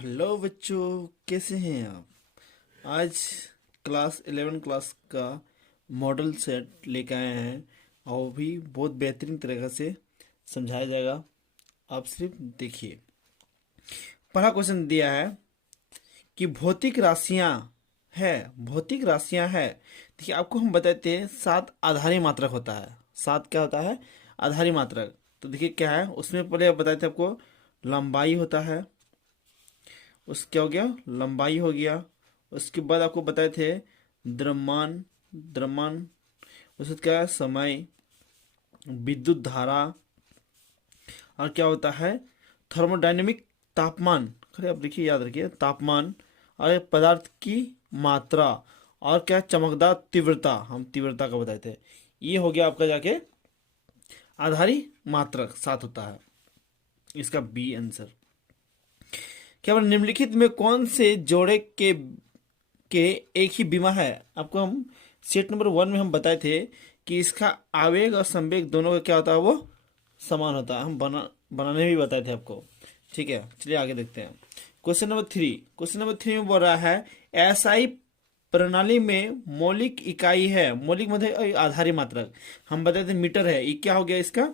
Hello बच्चों, कैसे हैं आप। आज क्लास 11 क्लास का मॉडल सेट लेकर आए हैं और वो भी बहुत बेहतरीन तरीक़े से समझाया जाएगा। आप सिर्फ देखिए। पहला क्वेश्चन दिया है कि भौतिक राशियां है। देखिए, आपको हम बताते हैं 7 आधारी मात्रक होता है। 7 क्या होता है? आधारी मात्रक। तो देखिए क्या है उसमें, पहले बताए थे आपको लंबाई होता है। उस क्या हो गया? लंबाई हो गया। उसके बाद आपको बताए थे द्रव्यमान। द्रव्यमान। उसके बाद क्या है? समय, विद्युत धारा, और क्या होता है? थर्मोडायनेमिक, तापमान। खैर आप देखिए, याद रखिए तापमान, और एक पदार्थ की मात्रा, और क्या? चमकदार तीव्रता। हम तीव्रता का बताए थे। ये हो गया आपका जाके आधारी मात्रक 7 होता है। इसका बी आंसर। क्या बोला? निम्नलिखित में कौन से जोड़े के एक ही बीमा है? आपको हम सेट नंबर 1 में हम बताए थे कि इसका आवेग और संवेग दोनों का क्या होता है? वो समान होता है। हम बनाने भी बताए थे आपको। ठीक है, चलिए आगे देखते हैं। क्वेश्चन नंबर 3 में बोल रहा है एसआई प्रणाली में मौलिक इकाई है। मौलिक मतलब आधारी मात्रक। हम बताए थे मीटर है। ये क्या हो गया? इसका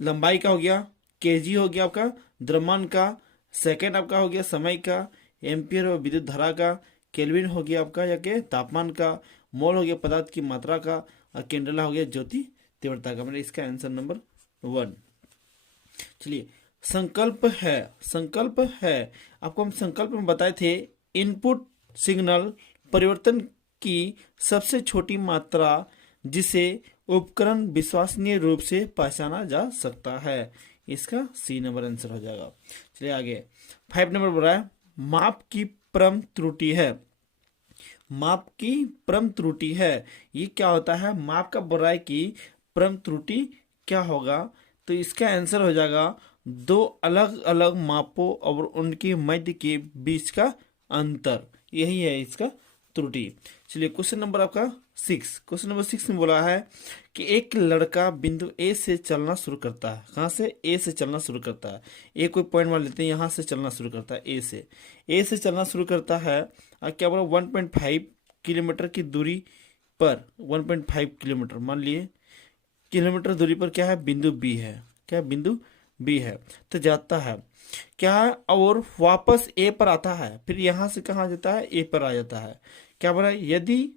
लंबाई का हो गया, केजी हो गया आपका, द्रव्यमान का, सेकंड आपका हो गया समय का, एम्पियर और विद्युत धारा का, केल्विन हो गया आपका या के तापमान का, मोल हो गया पदार्थ की मात्रा का, और कैंडेला हो गया ज्योति तीव्रता का। मतलब इसका आंसर नंबर 1। चलिए, संकल्प है। आपको हम संकल्प में बताए थे इनपुट सिग्नल परिवर्तन की सबसे छोटी मात्रा जिसे उपकरण विश्वसनीय रूप से पहचाना जा सकता है। इसका सी नंबर आंसर हो जाएगा। चलिए आगे। 5 नंबर बोल रहा है माप की परम त्रुटि है। माप की परम त्रुटि है। ये क्या होता है? माप का बोल रहा है कि परम त्रुटि क्या होगा? तो इसका आंसर हो जाएगा दो अलग अलग मापों और उनके मध्य के बीच का अंतर। यही है इसका त्रुटि। चलिए क्वेश्चन नंबर आपका 6। क्वेश्चन नंबर 6 में बोला है कि एक लड़का बिंदु ए से चलना शुरू करता है। कहाँ से? ए से चलना शुरू करता है। ए कोई पॉइंट मान लेते हैं, यहाँ से चलना शुरू करता है। ए से चलना शुरू करता है। और क्या बोला? 1.5 किलोमीटर की दूरी पर, 1.5 किलोमीटर मान लिए, किलोमीटर दूरी पर क्या है? बिंदु बी है। क्या बिंदु बी है? तो जाता है क्या है? और वापस ए पर आता है। फिर यहां से कहाँ जाता है? ए पर आ जाता है। क्या बोला? यदि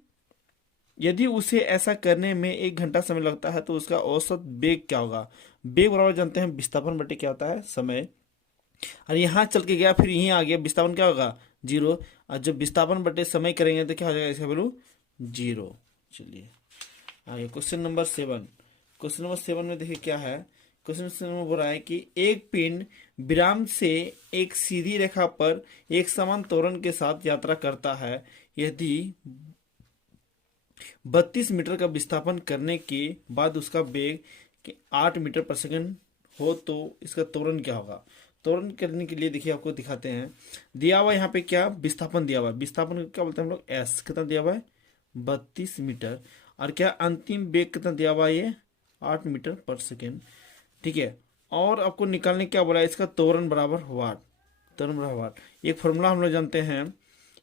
यदि उसे ऐसा करने में 1 घंटा समय लगता है तो उसका औसत वेग क्या होगा? वेग बराबर जानते हैं विस्थापन बटे क्या होता है? समय। और यहाँ चल के गया, फिर यहीं आ गया, विस्थापन क्या होगा? 0। और जब विस्थापन बटे समय करेंगे तो क्या हो जाएगा? इसका वैल्यू 0। चलिए आगे क्वेश्चन नंबर 7 में देखिए क्या है। क्वेश्चन नंबर बोल रहा है कि एक पिंड विराम से एक सीधी रेखा पर एक समान त्वरण के साथ यात्रा करता है। यदि 32 मीटर का विस्थापन करने के बाद उसका वेग 8 मीटर पर सेकंड हो तो इसका त्वरण क्या होगा? त्वरण करने के लिए देखिए आपको दिखाते हैं। दिया हुआ यहाँ पे क्या विस्थापन दिया हुआ है? विस्थापन क्या बोलते हैं हम लोग? एस। कितना दिया हुआ है? 32 मीटर। और क्या अंतिम वेग कितना दिया हुआ है? ये 8 मीटर पर सेकेंड। ठीक है। और आपको निकालने क्या बोला है? इसका त्वरण बराबर वाट। त्वरण बराबर वाट। एक फॉर्मूला हम लोग जानते हैं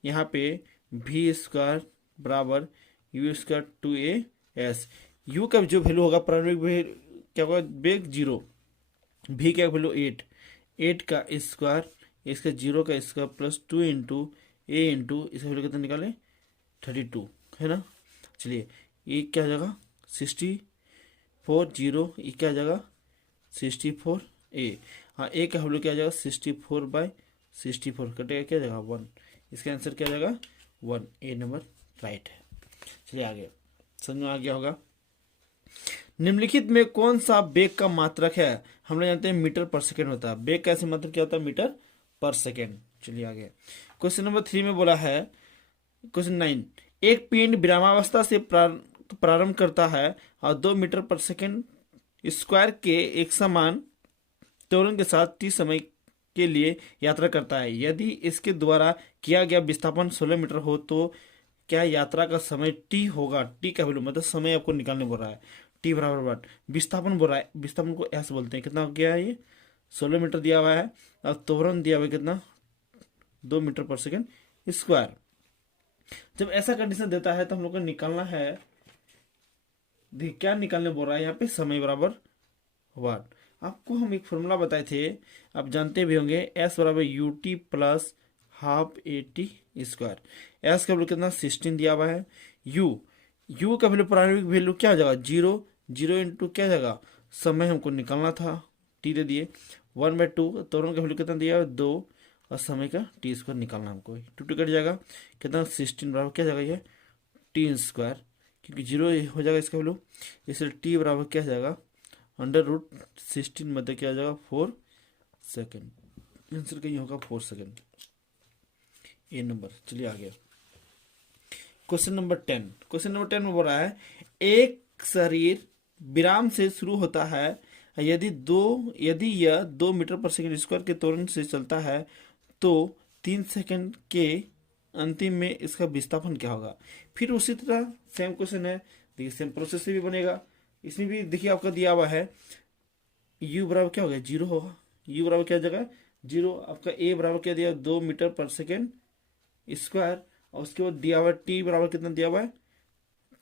यहाँ पे, वी स्क्वायर बराबर you square 2a s। You का जो वैल्यू होगा प्रारंभिक वेग क्या होगा? वेग 0। भी का वैल्यू 8। 8 का स्क्वायर, इसका 0 का स्क्वायर प्लस 2 इंटू ए इंटू इसका वैल्यू कितना निकाले? 32 है ना। चलिए ये क्या हो जाएगा? 64 0। ये क्या हो जाएगा? 64a। हाँ, ए का वैल्यू क्या आ जाएगा? 64/64 कटेगा, क्या जाएगा? 1। इसका आंसर क्या जाएगा? 1। ए नंबर राइट है। चलिए आगे। समझ में आ गया होगा। निम्नलिखित में कौन सा वेग का मात्रक है? हम लोग जानते हैं मीटर पर सेकेंड होता है। वेग का ऐसे मात्रक क्या होता है? मीटर पर सेकेंड। चलिए आगे। क्वेश्चन नंबर 3 में बोला है, क्वेश्चन 9, एक पिंड विरामावस्था से प्रारंभ करता है और 2 मीटर पर सेकेंड स्क्वायर के एक समान त्वरण के साथ टी समय के लिए यात्रा करता है। यदि इसके द्वारा किया गया विस्थापन 16 मीटर हो तो क्या यात्रा का समय टी होगा? टी का वैल्यू मतलब समय आपको निकालने बोल रहा है। टी बराबर वाट। विस्थापन बोल रहा है, विस्थापन को ऐसे बोलते हैं। कितना हो गया? ये 16 मीटर दिया हुआ है और त्वरण दिया हुआ है कितना? 2 मीटर पर सेकेंड स्क्वायर। जब ऐसा कंडीशन देता है तो हम लोग को निकालना है, देखिए क्या निकालने बोल रहा है यहाँ पे, समय बराबर वाट। आपको हम एक फॉर्मूला बताए थे, आप जानते भी होंगे, एस बराबर U T plus half A T square. S का वैल्यू कितना 16 दिया हुआ है। यू का वैल्यू, प्रारंभिक वैल्यू क्या हो जाएगा 0, 0 इंटू क्या हो जाएगा, समय हमको निकालना था, टी दे दिए 1/2, त्वरण का वैल्यू कितना दिया है 2, और समय का टी स्क्वायर निकालना हमको, 2 कट जाएगा कितना 16 बराबर क्या जाएगा ये टी स्क्वायर, क्योंकि 0 हो जाएगा इसका वैल्यू, इसलिए टी बराबर क्या जाएगा √16 मध्य क्या आ जाएगा 4 सेकेंड। आंसर कहीं होगा 4 सेकेंड, ए नंबर। चलिए आगे क्वेश्चन नंबर 10। क्वेश्चन नंबर 10 में बोल रहा है एक शरीर विराम से शुरू होता है, यदि यह 2 मीटर पर सेकेंड स्क्वायर के त्वरण से चलता है तो 3 सेकेंड के अंतिम में इसका विस्थापन क्या होगा। फिर उसी तरह सेम क्वेश्चन है, देखिए सेम प्रोसेस से भी बनेगा। इसमें भी देखिए आपका दिया हुआ है u बराबर क्या हो गया 0 होगा, u बराबर क्या जगह 0, आपका a बराबर क्या दिया 2 मीटर पर सेकेंड स्क्वायर, और उसके बाद दिया हुआ t बराबर कितना दिया हुआ है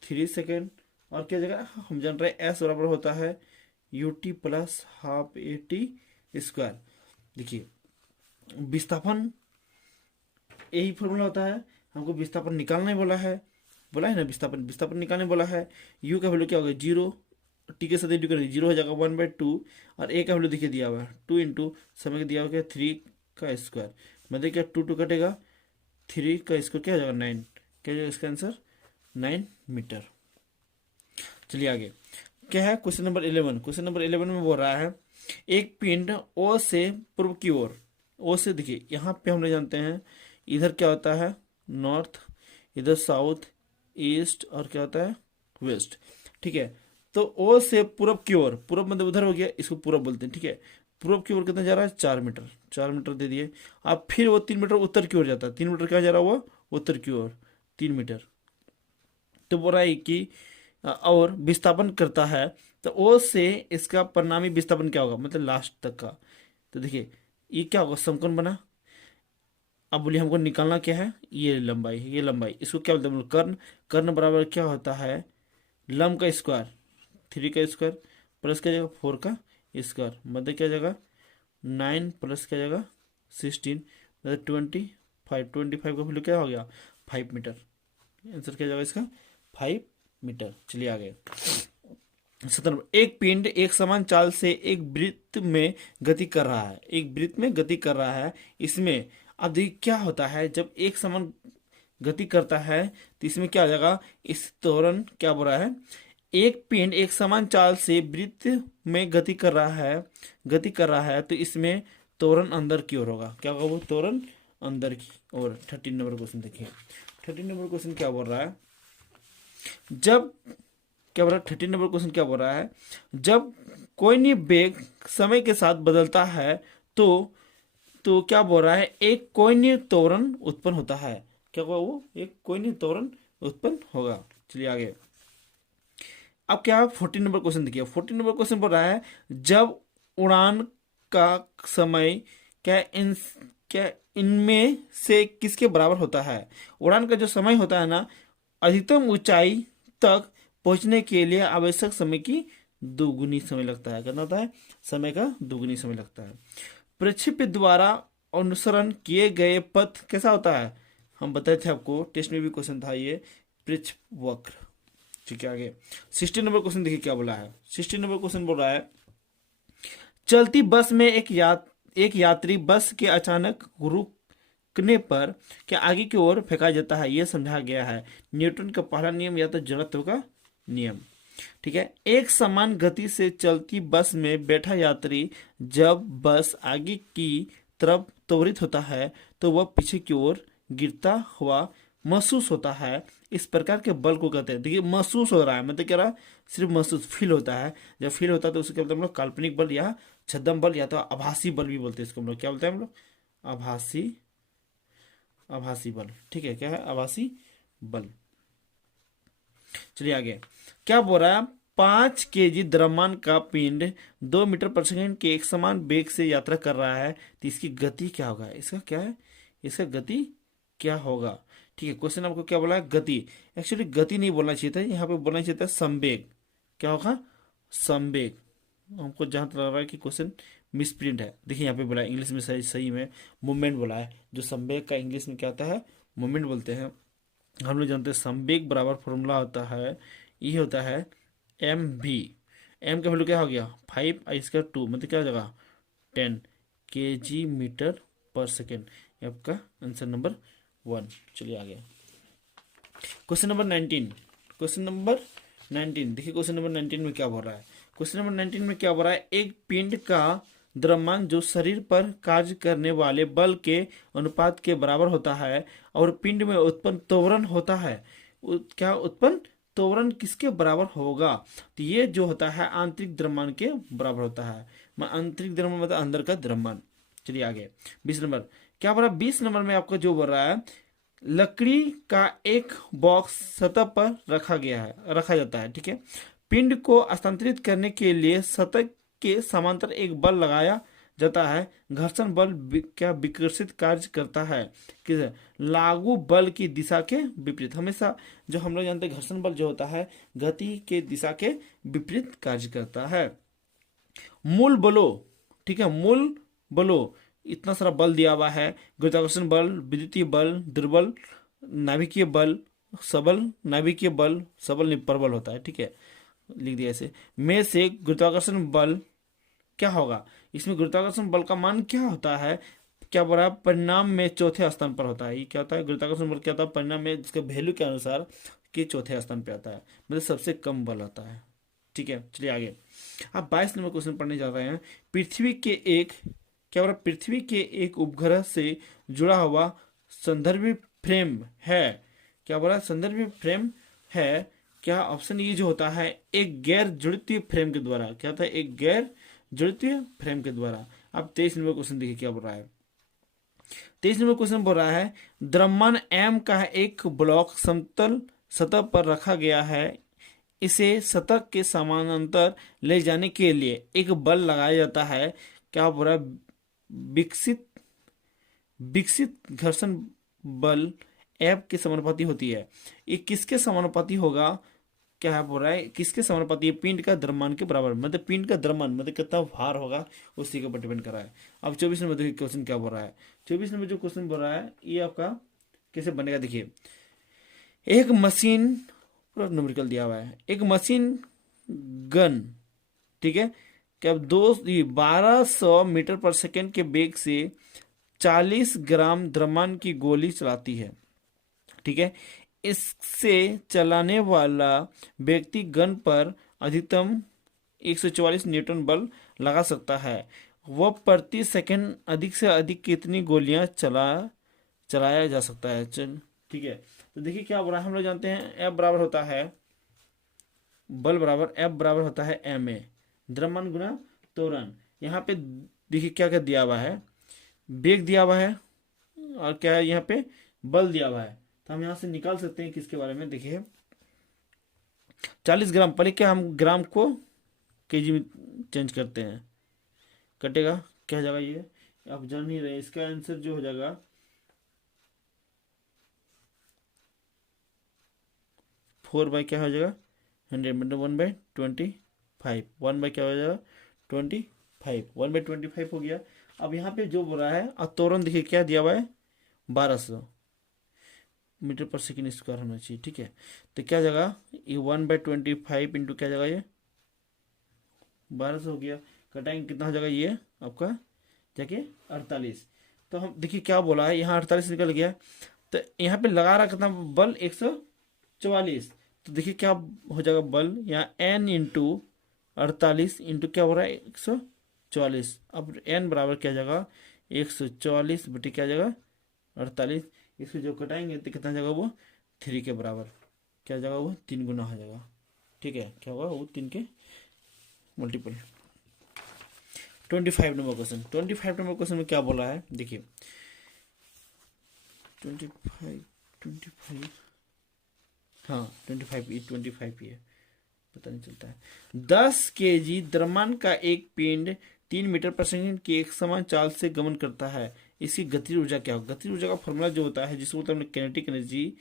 3 सेकेंड, और क्या जगह हम जान रहे हैं s बराबर होता है U T plus half A T square. देखिए विस्थापन यही फॉर्मूला होता है, हमको विस्थापन निकालना ही बोला है ना, विस्थापन निकालने बोला है। u का वैल्यू क्या होगा 0, टी के साथ इंटू करेंगे 0 हो जाएगा 1/2, और a का वैल्यू देखिए दिया हुआ है 2 इंटू समय का दिया हुआ क्या 3 का स्क्वायर, मतलब क्या 2 कटेगा 3 का स्क्वायर क्या हो जाएगा 9, क्या हो जाएगा इसका आंसर 9 मीटर। चलिए आगे क्या है क्वेश्चन नंबर 11। क्वेश्चन नंबर 11 में बोल रहा है एक पिंड ओ से पूर्व की ओर, ओ से देखिए यहाँ पे हम लोग जानते हैं इधर क्या होता है नॉर्थ, इधर साउथ, ईस्ट, और क्या होता है वेस्ट, ठीक है। तो ओ से पूर्व की ओर, पूर्व मतलब उधर हो गया, इसको पूर्व बोलते हैं, ठीक है। पूर्व की ओर कितना जा रहा है 4 मीटर दे दिए। अब फिर वो 3 मीटर उत्तर की ओर जाता है, 3 मीटर क्या जा रहा है वो उत्तर की ओर 3 मीटर। तो बोल रहा है कि और विस्थापन करता है, तो ओ से इसका परिणामी विस्थापन क्या होगा, मतलब लास्ट तक का। तो देखिए ये क्या होगा समकोण बना। अब बोलिए हमको निकालना क्या है, ये लंबाई, इसको क्या बोलते हैं कर्ण। कर्ण बराबर क्या होता है लंब का स्क्वायर 3 का स्क्वायर प्लस क्या जाएगा 4 का स्क्वायर, मतलब क्या जाएगा 9 प्लस क्या जाएगा 16, मतलब 25 का वैल्यू क्या हो गया 5 मीटर। आंसर क्या जाएगा इसका 5 मीटर। चलिए आगे 17। एक पिंड एक समान चाल से एक वृत्त में गति कर रहा है, इसमें अब देखिए क्या होता है जब एक समान गति करता है तो इसमें क्या आ जाएगा, इस त्वरण क्या बोल रहा है एक पिंड एक समान चाल से वृत्त में गति कर रहा है तो इसमें त्वरण अंदर की ओर होगा, क्या होगा वो त्वरण अंदर की ओर। 13 नंबर क्वेश्चन देखिए, 13 नंबर क्वेश्चन क्या बोल रहा है, जब क्या बोल रहा है 13 नंबर क्वेश्चन क्या बोल रहा है, जब कोई वेग समय के साथ बदलता है तो क्या बोल रहा है एक कोणीय त्वरण उत्पन्न होता है, क्या होगा वो एक कोणीय त्वरण उत्पन्न होगा। चलिए आगे अब क्या है 14 नंबर क्वेश्चन देखिए, 14 नंबर क्वेश्चन बोल रहा है जब उड़ान का समय क्या इनमें से किसके बराबर होता है। उड़ान का जो समय होता है ना, अधिकतम ऊंचाई तक पहुंचने के लिए आवश्यक समय की दोगुनी समय लगता है, कितना होता है समय का दोगुनी समय लगता है। प्रक्षेप्य द्वारा अनुसरण किए गए पथ कैसा होता है, हम बताए थे आपको, टेस्ट में भी क्वेश्चन था ये प्रक्षेप वक्र। ठीक है आगे 16 नंबर क्वेश्चन देखिए क्या बोला है, 16 नंबर क्वेश्चन बोल रहा है चलती बस में एक यात्री बस के अचानक रुकने पर क्या आगे की ओर फेंका जाता है, यह समझा गया है न्यूटन का पहला नियम या तो जड़त्व का नियम। ठीक है, एक समान गति से चलती बस में बैठा यात्री जब बस आगे की तरफ त्वरित होता है तो वह पीछे की ओर गिरता हुआ महसूस होता है, इस प्रकार के बल को कहते हैं। देखिए महसूस हो रहा है मतलब क्या रहा, सिर्फ महसूस फील होता है, जब फील होता है तो उसको हम लोग काल्पनिक बल या छद्म बल या तो आभासी बल भी बोलते हैं, इसको हम लोग क्या बोलते हैं हम लोग आभासी बल। ठीक है, क्या है आभासी बल। चलिए आगे क्या बोल रहा है 5 kg द्रव्यमान का पिंड 2 मीटर पर सेकंड के एक समान वेग से यात्रा कर रहा है तो इसकी गति क्या होगा, इसका क्या है इसका गति क्या होगा। ठीक है, क्वेश्चन आपको क्या बोला है, गति। एक्चुअली गति नहीं बोलना चाहिए था, यहाँ पे बोलना चाहिए था संवेग। क्या होगा, संवेग। हमको जहाँ तक लग रहा है कि क्वेश्चन मिसप्रिंट है। देखिए यहाँ पे बोला है इंग्लिश में, सही सही में मूवमेंट बोला है। जो संवेग का इंग्लिश में क्या होता है, मूवमेंट बोलते हैं। हम लोग जानते हैं संवेग बराबर फॉर्मूला होता है, ये होता है एम भी। एम का वैल्यू क्या हो गया 5, आई इसका 2, मतलब क्या हो जाएगा 10 kg मीटर पर सेकेंड। ये आपका आंसर नंबर 1। चलिए आगे क्वेश्चन नंबर 19। क्वेश्चन नंबर 19 देखिए, क्वेश्चन नंबर 19 में क्या बोल रहा है। क्वेश्चन नंबर 19 में क्या बोल रहा है, एक पिंड का द्रव्यमान जो शरीर पर कार्य करने वाले बल के अनुपात के बराबर होता है और पिंड में उत्पन्न त्वरण होता है। क्या उत्पन्न त्वरण किसके बराबर होगा, तो ये जो होता है आंतरिक द्रव्यमान के बराबर होता है। आंतरिक द्रव्यमान मतलब अंदर का द्रव्यमान। चलिए आगे 20 नंबर क्या बोल रहा है। 20 नंबर में आपको जो बोल रहा है, लकड़ी का एक बॉक्स सतह पर रखा जाता है। ठीक है, पिंड को स्थानांतरित करने के लिए सतह के समांतर एक बल लगाया जाता है। घर्षण बल क्या विकसित कार्य करता है, किस लागू बल की दिशा के विपरीत। हमेशा जो हम लोग जानते हैं घर्षण बल जो होता है गति के दिशा के विपरीत कार्य करता है। मूल बलों, ठीक है, मूल बलों इतना सारा बल दिया हुआ है, गुरुत्वाकर्षण बल, विद्युतीय बल, दुर्बल नाभिकीय बल, सबल नाभिकीय बल, सबल नहीं प्रबल होता है। ठीक है, लिख दिया ऐसे। में से गुरुत्वाकर्षण बल क्या होगा, इसमें गुरुत्वाकर्षण बल का मान क्या होता है, क्या बोला है, परिणाम में चौथे स्थान पर होता है। ये क्या होता है, गुरुत्वाकर्षण बल क्या होता है, परिणाम में इसके वैल्यू के अनुसार कि चौथे स्थान पर आता है, मतलब सबसे कम बल होता है। ठीक है, चलिए आगे अब 22 नंबर क्वेश्चन पढ़ने जा रहे हैं। पृथ्वी के एक क्या बोला, पृथ्वी के एक उपग्रह से जुड़ा हुआ संदर्भ फ्रेम है। क्या बोला, संदर्भ फ्रेम है। क्या ऑप्शन ये जो होता है, एक गैर जुड़ित फ्रेम के द्वारा। क्या होता है, एक गैर जुड़ित फ्रेम के द्वारा। अब 23 नंबर क्वेश्चन देखिए क्या बोल रहा है। 23 नंबर क्वेश्चन बोल रहा है, द्रव्यमान एम का एक ब्लॉक समतल सतह पर रखा गया है। इसे सतह के समानांतर ले जाने के लिए एक बल लगाया जाता है। क्या बोल रहा है, विकसित विकसित घर्षण बल एफ के समानुपाती होती है। ये किसके समानुपाती होगा, क्या है बोल रहा है, किसके समानुपाती है, पिंड का द्रव्यमान के बराबर। मतलब पिंड का द्रव्यमान मतलब कितना भार होगा उसी के ऊपर डिपेंड कर रहा है। अब 24 नंबर देखिए क्वेश्चन क्या बोल रहा है। 24 नंबर जो क्वेश्चन बोल रहा है ये आपका कैसे बनेगा, देखिए एक मशीन, पूरा न्यूमेरिकल दिया हुआ है, एक मशीन गन, ठीक है, क्या 1200 मीटर पर सेकेंड के वेग से 40 ग्राम द्रव्यमान की गोली चलाती है। ठीक है, इससे चलाने वाला व्यक्ति गन पर अधिकतम 144 न्यूटन बल लगा सकता है। वह प्रति सेकंड अधिक से अधिक कितनी गोलियां चलाया जा सकता है। चल ठीक है, तो देखिए क्या बोल रहा है, हम लोग जानते हैं एफ बराबर होता है, बल बराबर एफ बराबर होता है एम ए, द्रव्यमान गुना त्वरण। यहाँ पे देखिए क्या क्या दिया हुआ है, वेग दिया हुआ है और क्या है यहाँ पे बल दिया हुआ है। तो हम यहाँ से निकाल सकते हैं किसके बारे में, देखिए 40 ग्राम, पहले क्या हम ग्राम को केजी में चेंज करते हैं, कटेगा क्या हो जाएगा, ये आप जान नहीं रहे, इसका आंसर जो हो जाएगा 4 बाई क्या हो जाएगा 100, मतलब 1/25, 1 बाई क्या हो जाएगा 25, 1/25 हो गया। अब यहाँ पे जो बोल रहा है त्वरण देखिए क्या दिया हुआ है 1200 मीटर पर सेकेंड स्क्वायर होना चाहिए। ठीक है, तो क्या जगह ये 1/25 इंटू क्या जगह ये 1200 हो गया, कटाएंगे कितना हो जाएगा ये आपका जाके 48। तो हम देखिए क्या बोला है, यहाँ 48 निकल गया, तो यहाँ पे लगा रहा कितना बल 144। तो देखिए क्या हो जाएगा बल यहाँ n इंटू 48 इंटू क्या हो रहा है 144। अब n बराबर क्या जाएगा 144 बटे क्या जाएगा 48। इसको जो कटाएंगे तो कितना जाएगा वो 3 के बराबर, क्या जाएगा वो 3 गुना हो जाएगा। ठीक है, क्या होगा वो 3 के multiple. 25 number question, 25 number question में क्या बोला है, देखिए 25 हाँ 25 ही है, पता नहीं चलता है। 10 kg द्रव्यमान का एक पिंड 3 मीटर पर सेकंड की एक समान चाल से गमन करता है। इसकी गतिज ऊर्जा क्या होगा। गतिज ऊर्जा का फॉर्मूला जो होता है जिसको बोलते हैं किनेटिक एनर्जी,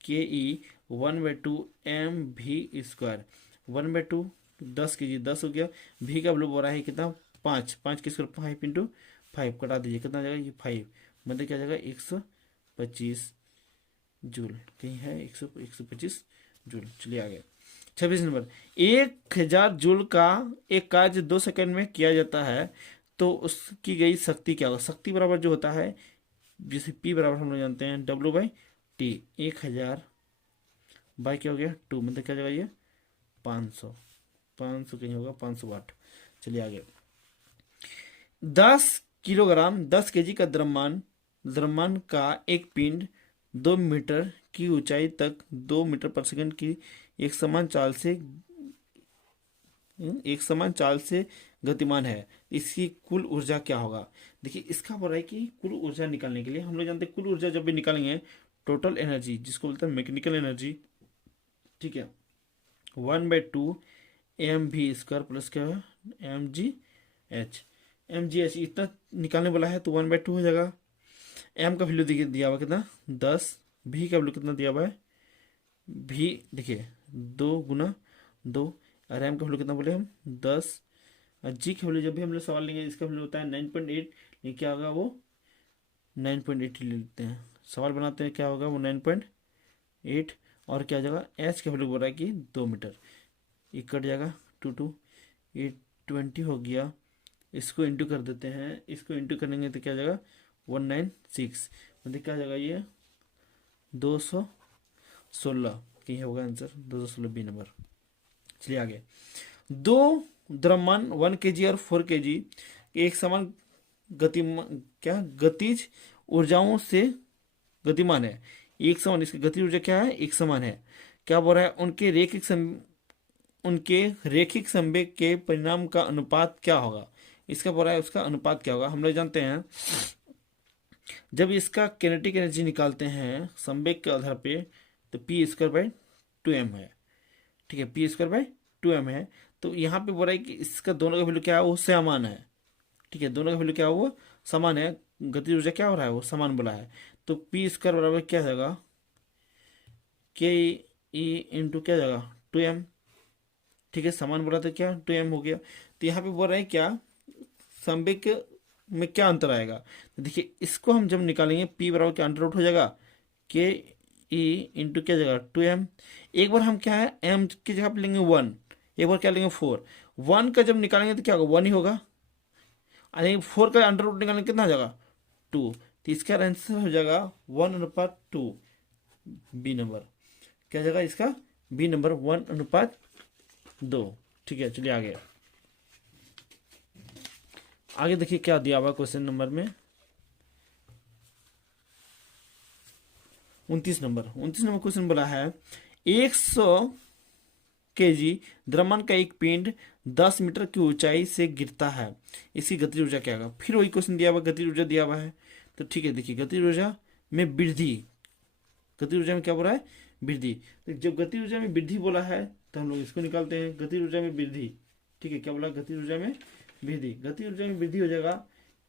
के ई 1/2 mv²। 1/2 10 kg, 10 हो गया। भी का वैल्यू बोला है कितना, 5, 5 की स्क्वायर 5 × 5 कटा दीजिए, कितना आ जाएगा ये 5, मतलब क्या आ जाएगा 125 जूल। कहीं है 125 जूल। चलिए आगे 26 नंबर, 1000 जूल का एक कार्य 2 सेकंड में किया जाता है तो उसकी गई शक्ति क्या होगा। शक्ति बराबर जो होता है, जिसे P बराबर हम लोग जानते हैं W/T। 1000 बाई क्या हो गया 2, मतलब क्या जगह ये 500, 500 कहीं होगा 500 वाट। चलिए आगे 10 किलोग्राम 10 केजी का द्रव्यमान का एक पिंड 2 मीटर की ऊंचाई तक 2 मीटर पर सेकंड की एक समान चाल से गतिमान है, इसकी कुल ऊर्जा क्या होगा। देखिए इसका बोल रहा है कि कुल ऊर्जा निकालने के लिए हम लोग जानते हैं कुल ऊर्जा जब भी निकालेंगे टोटल एनर्जी जिसको बोलते हैं मैकेनिकल एनर्जी, ठीक है, 1/2 mv² प्लस क्या है mgh इतना निकालने वाला है तो 1/2 हो जाएगा। m का वैल्यू देखिए दिया हुआ कितना 10, v का वैल्यू कितना दिया हुआ है, v देखिए 2 × 2, और m का वैल्यू कितना बोले हम 10, और g का वैल्यू जब भी हम लोग सवाल लेंगे इसका वैल्यू होता है 9.8, ये क्या होगा वो 9.8 ले लेते हैं, सवाल बनाते हैं क्या होगा वो 9.8, और क्या जगह h का वैल्यू बोल रहा है कि 2 मीटर, ये कट जाएगा 2 ये 20 हो गया। इसको इंटू कर देते हैं, इसको इंटू करेंगे तो क्या जाएगा 196, मतलब क्या जाएगा ये 216, कहीं होगा आंसर 216 बी नंबर। चलिए आगे, दो द्रव्यमान 1 kg और 4 kg एक समान गतिज ऊर्जाओं से गतिमान है, एक समान, इसकी गतिज ऊर्जा क्या है एक समान है। क्या बोल रहा है उनके रैखिक संवेग के परिणाम का अनुपात क्या होगा। इसका बोल रहा है उसका अनुपात क्या होगा। हम लोग जानते हैं जब इसका किनेटिक एनर्जी निकालते हैं संवेग के आधार पे तो P²/2m है, ठीक है, P²/2m है। तो यहाँ पे बोल रहा है कि इसका दोनों का वैल्यू क्या है वो समान है, ठीक है, दोनों का वैल्यू क्या है वो समान है, गतिज ऊर्जा क्या हो रहा है वो समान बोला है। तो P² बराबर क्या जाएगा के ई इंटू क्या जाएगा 2m, ठीक है, समान बोला था क्या 2m हो गया। तो यहाँ पे बोल रहे हैं क्या संवेग में क्या अंतर आएगा। तो देखिए इसको हम जब निकालेंगे P बराबर क्या अंडर रूट हो जाएगा के ई इंटू क्या जाएगा 2m। एक बार हम क्या है m की जगह पे लेंगे 1, एक बार क्या लेंगे 4, 1 का जब निकालेंगे तो क्या होगा 1 ही होगा, और 4 का अंडर रूट निकालेंगे कितना आ जाएगा 2, तो इसका आंसर हो जाएगा 1/2 बी नंबर। क्या जाएगा इसका बी नंबर 1/2, ठीक है। चलिए आगे आगे देखिए क्या दिया हुआ क्वेश्चन नंबर में 29 नंबर क्वेश्चन बोला है 100 kg द्रव्यमान का एक पिंड 10 मीटर की ऊंचाई से गिरता है, इसकी गतिज ऊर्जा क्या होगा। फिर वही क्वेश्चन दिया हुआ गतिज ऊर्जा दिया हुआ है, तो ठीक है देखिए गतिज ऊर्जा में वृद्धि, गतिज ऊर्जा में क्या बोला है वृद्धि। तो जब गतिज ऊर्जा में वृद्धि बोला है तो हम लोग इसको निकालते हैं गतिज ऊर्जा में वृद्धि, ठीक है, क्या बोला गतिज ऊर्जा में वृद्धि। गतिज ऊर्जा में वृद्धि हो जाएगा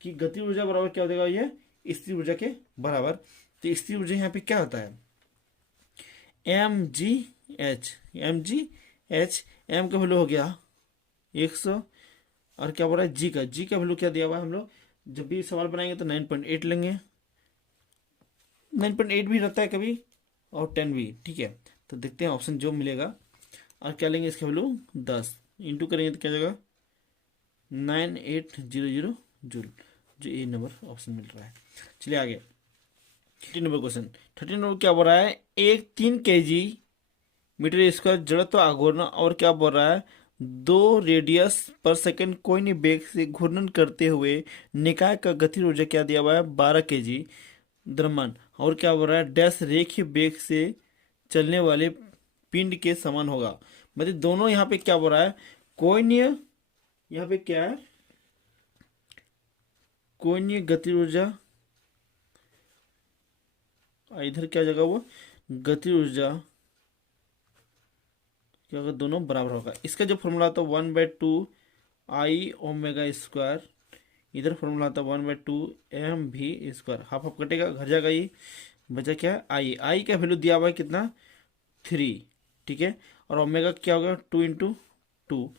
कि गतिज ऊर्जा बराबर क्या हो जाएगा ये स्थिर ऊर्जा के बराबर। तो स्थिर ऊर्जा यहाँ पे क्या होता है mgh, m का वैल्यू हो गया 100, और क्या बोल रहा है जी का वैल्यू क्या दिया हुआ है। हम लोग जब भी सवाल बनाएंगे तो 9.8 लेंगे, 9.8 भी रहता है कभी और 10 भी, ठीक है। तो देखते हैं ऑप्शन जो मिलेगा, और क्या लेंगे इसका वैल्यू 10 इंटू करेंगे तो क्या जाएगा 9800 जूल, जो ए नंबर ऑप्शन मिल रहा है। चलिए आगे 30 नंबर क्वेश्चन। 30 नंबर क्या बोल रहा है एक 3 kg मीटर स्क्वायर जड़त्व आघूर्ण, और क्या बोल रहा है 2 रेडियस पर सेकंड कोई वेग से घूर्णन करते हुए निकाय का गतिज ऊर्जा क्या दिया हुआ है 12 kg द्रव्यमान, और क्या बोल रहा है डैश रेखीय वेग से चलने वाले पिंड के समान होगा। मतलब दोनों यहाँ पे क्या बोल रहा है कोई यहाँ पे क्या है कोई गतिज ऊर्जा, इधर क्या जगह वो गतिज ऊर्जा क्या होगा दोनों बराबर होगा। इसका जो फॉर्मूला था 1/2 I ओमेगा स्क्वायर इधर फॉर्मूला आता है 1/2 mv²। हाफ हाफ कटेगा, घर जाएगा, ये बचा क्या, आई का वैल्यू दिया हुआ है कितना, 3, ठीक है। और ओमेगा क्या होगा, 2 × 2।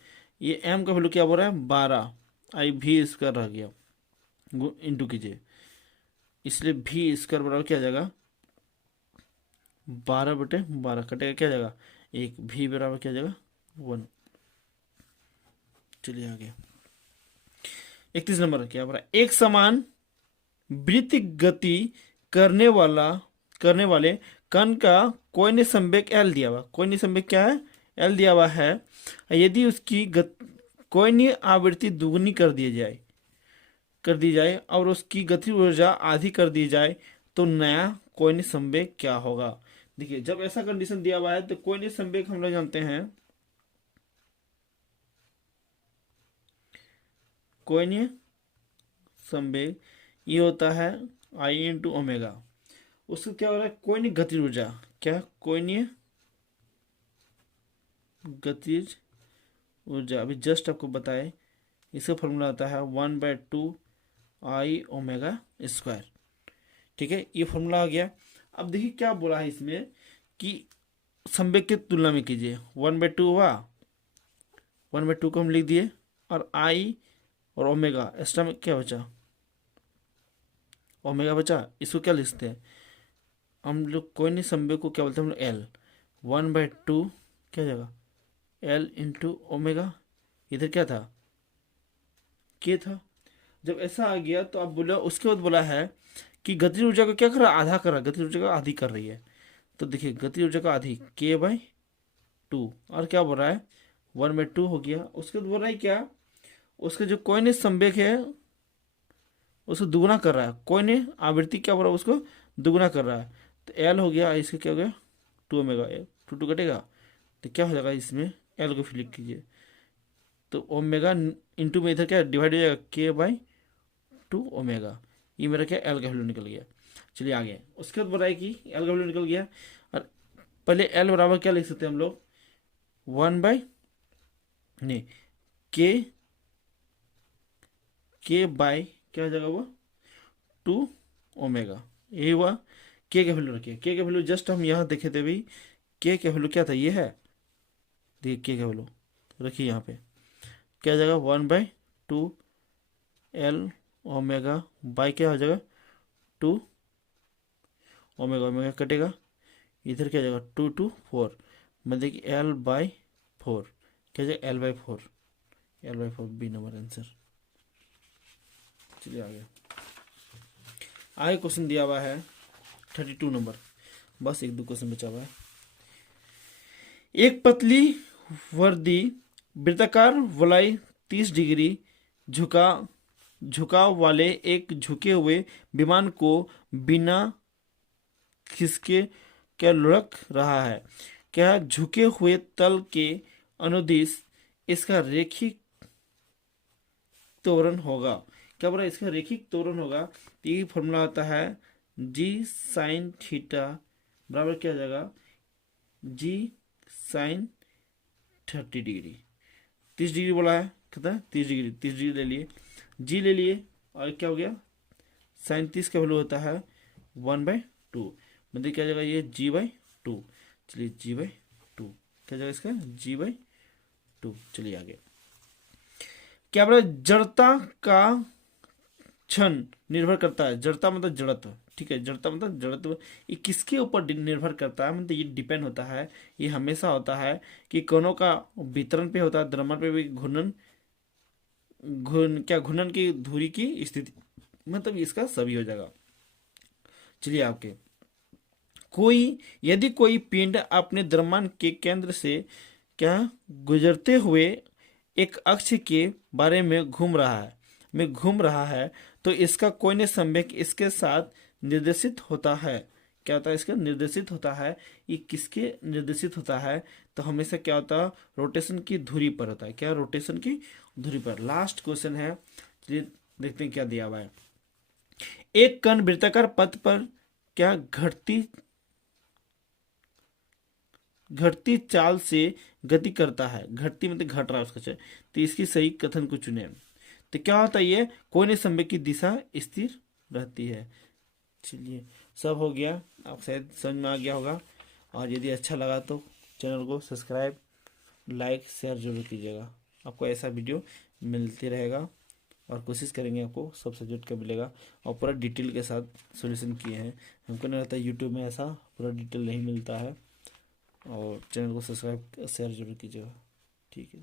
ये एम का वैल्यू क्या बोल रहा है, 12, आई v² रह गया, इंटू कीजिए, इसलिए v² बराबर क्या आ जाएगा, 12/12 कटेगा, क्या जाएगा, 1, v बराबर क्या जाएगा, 1। चलिए आगे 31 नंबर क्या बोल रहा है, एक समान वृत्त गति करने वाले कण का कोणीय संवेग L दिया हुआ, कोणीय संवेग क्या है, L दिया हुआ है। यदि उसकी कोणीय आवृत्ति दुगनी कर दी जाए और उसकी गति ऊर्जा आधी कर दी जाए तो नया कोणीय संवेग क्या होगा। देखिए जब ऐसा कंडीशन दिया हुआ है तो कोणीय संवेग हम लोग जानते हैं, कोणीय संवेग ये होता है I/ओमेगा। उसका क्या हो रहा है, कोणीय गतिज ऊर्जा, क्या, कोणीय गतिज ऊर्जा अभी जस्ट आपको बताए, इसका फॉर्मूला आता है 1/2I/ओमेगा²। ठीक है, ये फॉर्मूला आ गया। अब देखिए क्या बोला है इसमें कि संवेग की तुलना में कीजिए, 1/2 हुआ, 1/2 को हम लिख दिए, और आई और ओमेगा एक्स्ट्रा में क्या बचा, ओमेगा बचा, इसको क्या लिखते हैं हम लोग, कोई संवेग को क्या बोलते हैं हम लोग, एल। 1/2 क्या जाएगा, एल इंटू ओमेगा, इधर क्या था, के था। जब ऐसा आ गया तो आप बोला, उसके बाद बोला है कि गतिज ऊर्जा को क्या कर रहा है, आधा कर रहा है, गतिज ऊर्जा का आधी कर रही है। तो देखिए गतिज ऊर्जा का आधी k/2, और क्या बोल रहा है, 1/2 हो गया। उसके बाद बोल रहा है क्या, उसका जो कोणीय संवेग है उसको दुगुना कर रहा है, कोणीय आवृत्ति क्या बोल रहा है, उसको दुगुना कर रहा है। तो एल हो गया, इसका क्या हो गया, 2 ओमेगा, 2 कटेगा, तो क्या हो जाएगा, इसमें एल को फिलिप कीजिए, तो ओमेगा इंटू में इधर क्या डिवाइड हो जाएगा, k/2 ओमेगा। ये मेरा क्या, एल का वैल्यू निकल गया। चलिए आगे, उसके बाद बताया कि एल का वैल्यू निकल गया, और पहले एल बराबर क्या लिख सकते हैं हम लोग, 1 नहीं के बाय क्या हो जाएगा वो, 2 ओमेगा। यही हुआ, के का वैल्यू रखिए, के का वैल्यू जस्ट हम यहाँ देखे थे भाई, के का वैल्यू क्या था, ये है, देखिए के का वैल्यू रखिए यहाँ पे, क्या हो जाएगा, 1/2 एल ओमेगा बाई क्या हो जाएगा, 2 ओमेगा, ओमेगा कटेगा, इधर क्या हो जाएगा, 2 2 4, मतलब कि L/4 क्या हो जाएगा, L/4, L/4 B number answer. चलिए आगे क्वेश्चन दिया हुआ है 32 नंबर, बस 1-2 क्वेश्चन बचा हुआ है। एक पतली वर्दी वृत्ताकार वलय 30 डिग्री झुकाव वाले एक झुके हुए विमान को बिना खिसके क्या लुढ़क रहा है, क्या झुके हुए तल के अनुदिश इसका रेखिक त्वरण होगा। क्या बोला, इसका रेखिक त्वरण होगा, तो ये फॉर्मूला आता है g sin θ बराबर क्या हो जाएगा, g sin 30 डिग्री। 30 डिग्री बोला है, कितना, 30 डिग्री, 30 डिग्री ले लिए, जी ले लिए, और क्या हो गया, sin 30 का वैल्यू होता है 1/2, मतलब क्या जाएगा, ये g/2। चलिए g/2 क्या जाएगा इसका, g/2। चलिए आगे, क्या बोला, जड़ता का क्षण निर्भर करता है, जड़ता मतलब जड़त्व, ठीक है, जड़ता मतलब जड़त्व, ये किसके ऊपर निर्भर करता है, मतलब ये डिपेंड होता है, ये हमेशा होता है कि कणों का वितरण पे होता है, द्रव्यमान पे भी, घूर्णन की धुरी की स्थिति, मतलब इसका सभी हो जाएगा। चलिए आपके, यदि कोई पिंड अपने द्रव्यमान के केंद्र से क्या गुजरते हुए एक अक्ष के बारे में घूम रहा है तो इसका कोणीय संवेग इसके साथ निर्देशित होता है। क्या होता है, इसका निर्देशित होता है, ये किसके निर्देशित होता है, तो हमेशा क्या होता है, रोटेशन की धुरी पर होता है, क्या, रोटेशन की धुरी पर। लास्ट क्वेश्चन है, चलिए देखते हैं क्या दिया हुआ है। एक कण वृत्ताकार पथ पर क्या घटती चाल से गति करता है, घटती मतलब घट रहा है उसका, तो इसकी सही कथन को चुने। तो क्या होता है, ये कोने संवेग की दिशा स्थिर रहती है। चलिए, सब हो गया, आप शायद समझ में आ गया होगा। और यदि अच्छा लगा तो चैनल को सब्सक्राइब, लाइक, शेयर जरूर कीजिएगा। आपको ऐसा वीडियो मिलते रहेगा और कोशिश करेंगे आपको सब सब्जेक्ट का मिलेगा, और पूरा डिटेल के साथ सॉल्यूशन किए हैं। हमको नहीं लगता यूट्यूब में ऐसा पूरा डिटेल नहीं मिलता है। और चैनल को सब्सक्राइब, शेयर जरूर कीजिएगा। ठीक है।